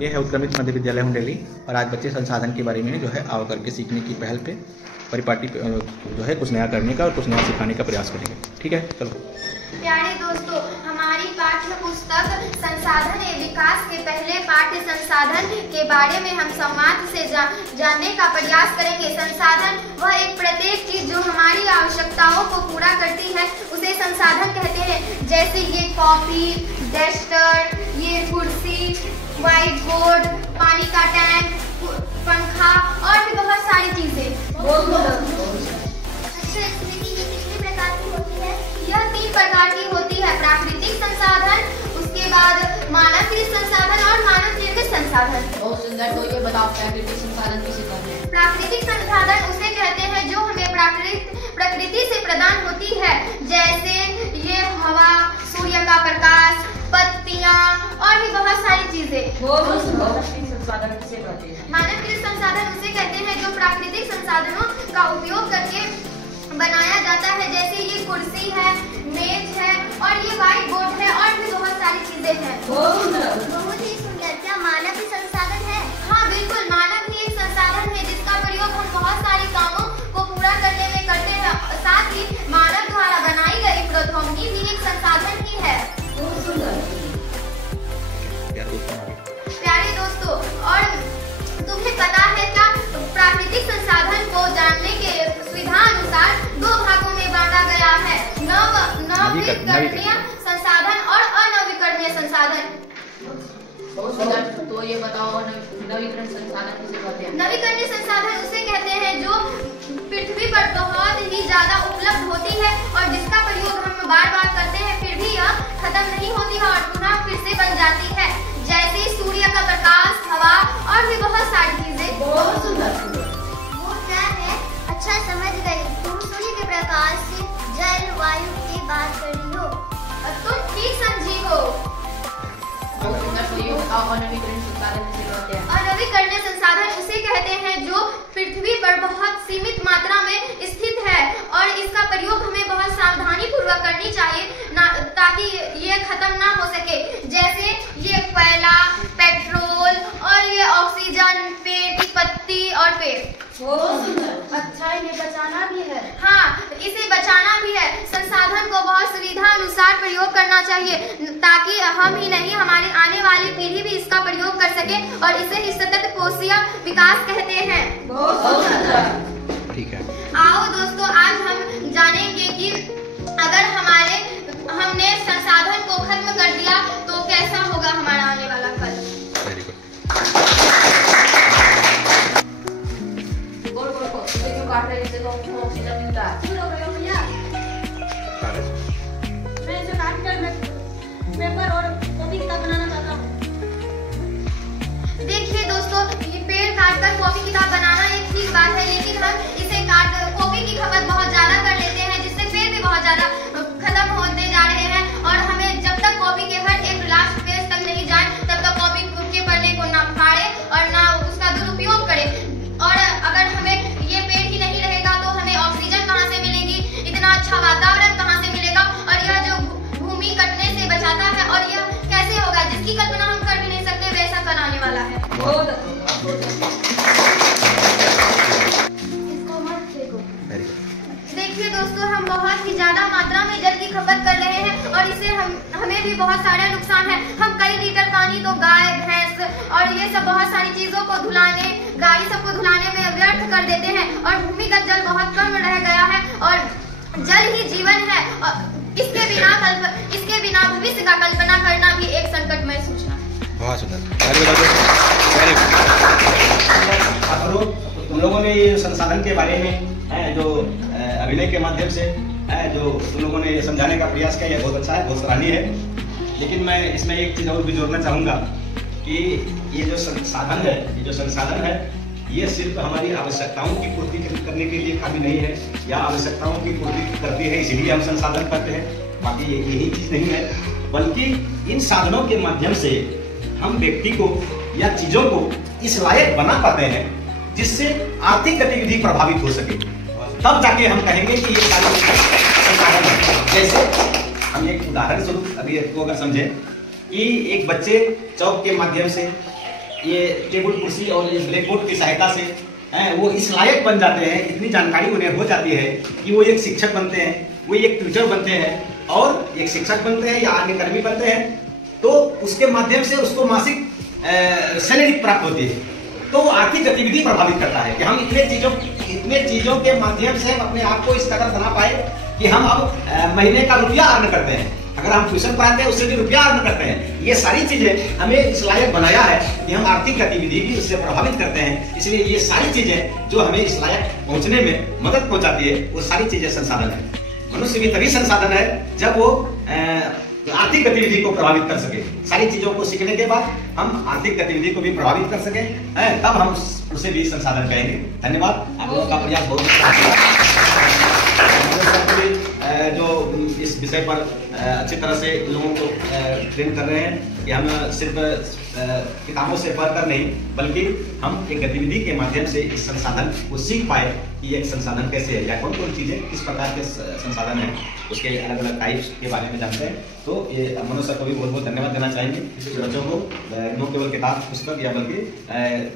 ये है उत्क्रमित मध्य विद्यालय हुंडेली और आज बच्चे संसाधन के बारे में जो है आओ करके सीखने की पहल पे परिपाटी जो है कुछ नया करने का और कुछ नया सिखाने का प्रयास करेंगे। ठीक है, चलो। प्यारे दोस्तों, हमारी पाठ्य पुस्तक संसाधन एवं विकास के पहले पाठ्य संसाधन के बारे में हम संवाद से जानने का प्रयास करेंगे। संसाधन वह एक प्रत्येक चीज जो हमारी आवश्यकताओं को पूरा करती है उसे संसाधन कहते हैं। जैसे ये कॉपी, डस्टर, ये कुर्सी, व्हाइट बोर्ड, पानी का टैंक, पंखा और भी बहुत सारी चीजें। अच्छा, इसमें ये कितने प्रकार की होती है? यह 3 प्रकार की होती है। प्राकृतिक संसाधन, उसके बाद मानवकृत संसाधन और मानव निर्मित संसाधन। बहुत सुंदर। तो ये बताओ प्राकृतिक संसाधन किसे कहते हैं? प्राकृतिक संसाधन उसे कहते हैं जो हमें प्रकृति से प्रदान होती है। जैसे ये हवा, सूर्य का प्रकाश, पत्तियां और भी बहुत सारी चीजें। संसाधन किसे कहते हैं? मानवकृत संसाधन उसे कहते हैं जो प्राकृतिक संसाधनों का उपयोग करके बनाया जाता है। जैसे ये कुर्सी है, मेज है और ये व्हाइट बोर्ड है और भी बहुत सारी चीजें हैं। बहुत ही सुंदर। क्या मानव भी संसाधन है? हाँ बिल्कुल, मानव भी एक संसाधन है जिसका प्रयोग हम बहुत सारे कामों को पूरा करने में करते हैं। साथ ही मानव द्वारा बनाई गई प्रौद्योगिकी भी एक संसाधन ही है। प्यारे दोस्तों, और तुम्हें पता है क्या प्राकृतिक संसाधन को जानने के सुविधा अनुसार 2 भागों में बांटा गया है। नवीकरणीय संसाधन और अनवीकरणीय संसाधन। बहुत सुंदर। तो ये बताओ नवीकरण संसाधन किसे कहते हैं? नवीकरणीय संसाधन उसे कहते हैं जो पृथ्वी पर बहुत ही ज्यादा उपलब्ध होती है और जिसका प्रयोग हम बार बार करते हैं फिर भी यह खत्म नहीं होती है और पुनः फिर से बन जाती है। जैसे सूर्य का प्रकाश, हवा और भी बहुत सारी चीजें। बहुत सुंदर। वो क्या है? अच्छा समझ गई। तुम सूर्य के प्रकाश से जल वायु की बात कर रही हो और तुम ठीक समझी हो। बहुत सुंदर। तो ये बताओ अनवीकरणीय संसाधन किसे कहते हैं? अनवीकरणीय संसाधन उसे कहते हैं जो पृथ्वी पर बहुत सीमित मात्रा में स्थित है और इसका प्रयोग हमें बहुत सावधानी पूर्वक करनी चाहिए ताकि ये खत्म ना हो सके। जैसे ये कोयला, पेट्रोल और ये ऑक्सीजन, पेड़ की पत्ती और पेड़। बहुत सुंदर। अच्छा, इन्हें बचाना भी है? हाँ, इसे बचाना भी है। संसाधन को बहुत सुविधा अनुसार प्रयोग करना चाहिए ताकि हम ही नहीं हमारी आने वाली पीढ़ी भी इसका प्रयोग कर सके और इसे ही सतत पोषीय विकास कहते हैं। बहुत सुंदर। ठीक है। आओ दोस्तों, आज हम जानेंगे कि अगर हमने संसाधन को खत्म कर दिया तो कैसा होगा हमारा आने वाला कल। Very good. क्यों काट रहे हैं? इससे तो ऑक्सीजन मिलता है। मैं इसे काट कर पेपर और कॉपी किताब बनाना चाहता हूँ। देखिए दोस्तों, ये पेड़ काटकर कॉपी किताब बनाना एक ठीक बात है, लेकिन हम इसे कॉपी की खपत बहुत ज्यादा कर लेते हैं जिससे पेड़ भी बहुत ज्यादा खत्म होते जा रहे हैं और हमें जब तक कॉपी के हर एक लास्ट पेज तक नहीं जाए तब तक कॉपी के पन्ने को ना फाड़े और ना उसका दुरुपयोग करे। और अगर हमें ये पेड़ ही नहीं रहेगा तो हमें ऑक्सीजन कहाँ से मिलेगी, इतना अच्छा वातावरण कहाँ से मिलेगा और यह जो भूमि कटने से बचाता है और यह कैसे होगा जिसकी कल्पना हम कर भी नहीं सकते वैसा कल आने वाला है। देखिए दोस्तों, हम बहुत ही ज्यादा मात्रा में जल की खपत कर रहे हैं और इससे हमें भी बहुत सारे नुकसान है। हम कई लीटर पानी तो गाय, भैंस और ये सब बहुत सारी चीजों को धुलाने, गाड़ी सबको धुलाने में व्यर्थ कर देते हैं और भूमिगत जल बहुत कम रह गया है और जल ही जीवन है। इसके बिना भविष्य का कल्पना करना भी एक संकटमय सूचना है। बहुत सुंदर। तुम लोगों ने ये संसाधन के बारे में जो अभिनय के माध्यम से जो तुम लोगों ने समझाने का प्रयास किया, यह बहुत अच्छा है, बहुत सराहनीय है। लेकिन मैं इसमें एक चीज और भी जोड़ना चाहूंगा कि ये जो संसाधन है, ये जो संसाधन है, ये सिर्फ हमारी आवश्यकताओं की पूर्ति करने के लिए काफी नहीं है या आवश्यकताओं की पूर्ति करती है इसीलिए हम संसाधन करते हैं। बाकी यही चीज नहीं है, बल्कि इन साधनों के माध्यम से हम व्यक्ति को या चीजों को इस लायक बना पाते हैं जिससे आर्थिक गतिविधि प्रभावित हो सके। तब जाके हम कहेंगे कि ये संसाधन है। जैसे हम एक उदाहरण स्वरूप अभी को अगर समझे कि एक बच्चे चौक के माध्यम से ये टेबल कुर्सी और ये ब्लैक बोर्ड की सहायता से वो इस लायक बन जाते हैं, इतनी जानकारी उन्हें हो जाती है कि वो एक शिक्षक बनते हैं, वो एक ट्यूटर बनते हैं और एक शिक्षक बनते हैं या अन्य कर्मी बनते हैं, तो उसके माध्यम से उसको मासिक सैलरी प्राप्त होती है। तो वो आर्थिक गतिविधि प्रभावित करता है कि हम इतने चीजों के माध्यम से हम अपने आप को इस कदर बना पाए कि हम अब महीने का रुपया अर्न करते हैं। अगर हम ट्यूशन पढ़ाते हैं उससे भी रुपया अर्न करते हैं। ये सारी चीजें हमें इस लायक बनाया है कि हम आर्थिक गतिविधि भी उससे प्रभावित करते हैं। इसलिए ये सारी चीजें जो हमें इस लायक पहुंचने में मदद पहुंचाती है, वो सारी चीजें संसाधन है। मनुष्य भी तभी संसाधन है जब वो आर्थिक गतिविधि को प्रभावित कर सके। सारी चीजों को सीखने के बाद हम आर्थिक गतिविधि को भी प्रभावित कर सके, तब हम उसे भी संसाधन कहेंगे। धन्यवाद, आप लोगों का प्रयास बहुत जो इस विषय पर अच्छी तरह से लोगों को ट्रेन कर रहे हैं कि हम सिर्फ किताबों से पढ़कर नहीं, बल्कि हम एक गतिविधि के माध्यम से इस संसाधन को सीख पाए कि एक संसाधन कैसे है या कौन कौन चीजें किस प्रकार के संसाधन हैं, उसके अलग अलग टाइप्स के बारे में जानते हैं। तो ये मनोज सर को भी बहुत बहुत धन्यवाद देना चाहेंगे। बच्चों को न केवल किताब पुस्तक या बल्कि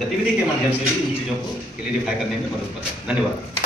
गतिविधि के माध्यम से भी इन चीजों को क्लियरिफाई करने में मदद करता है। धन्यवाद।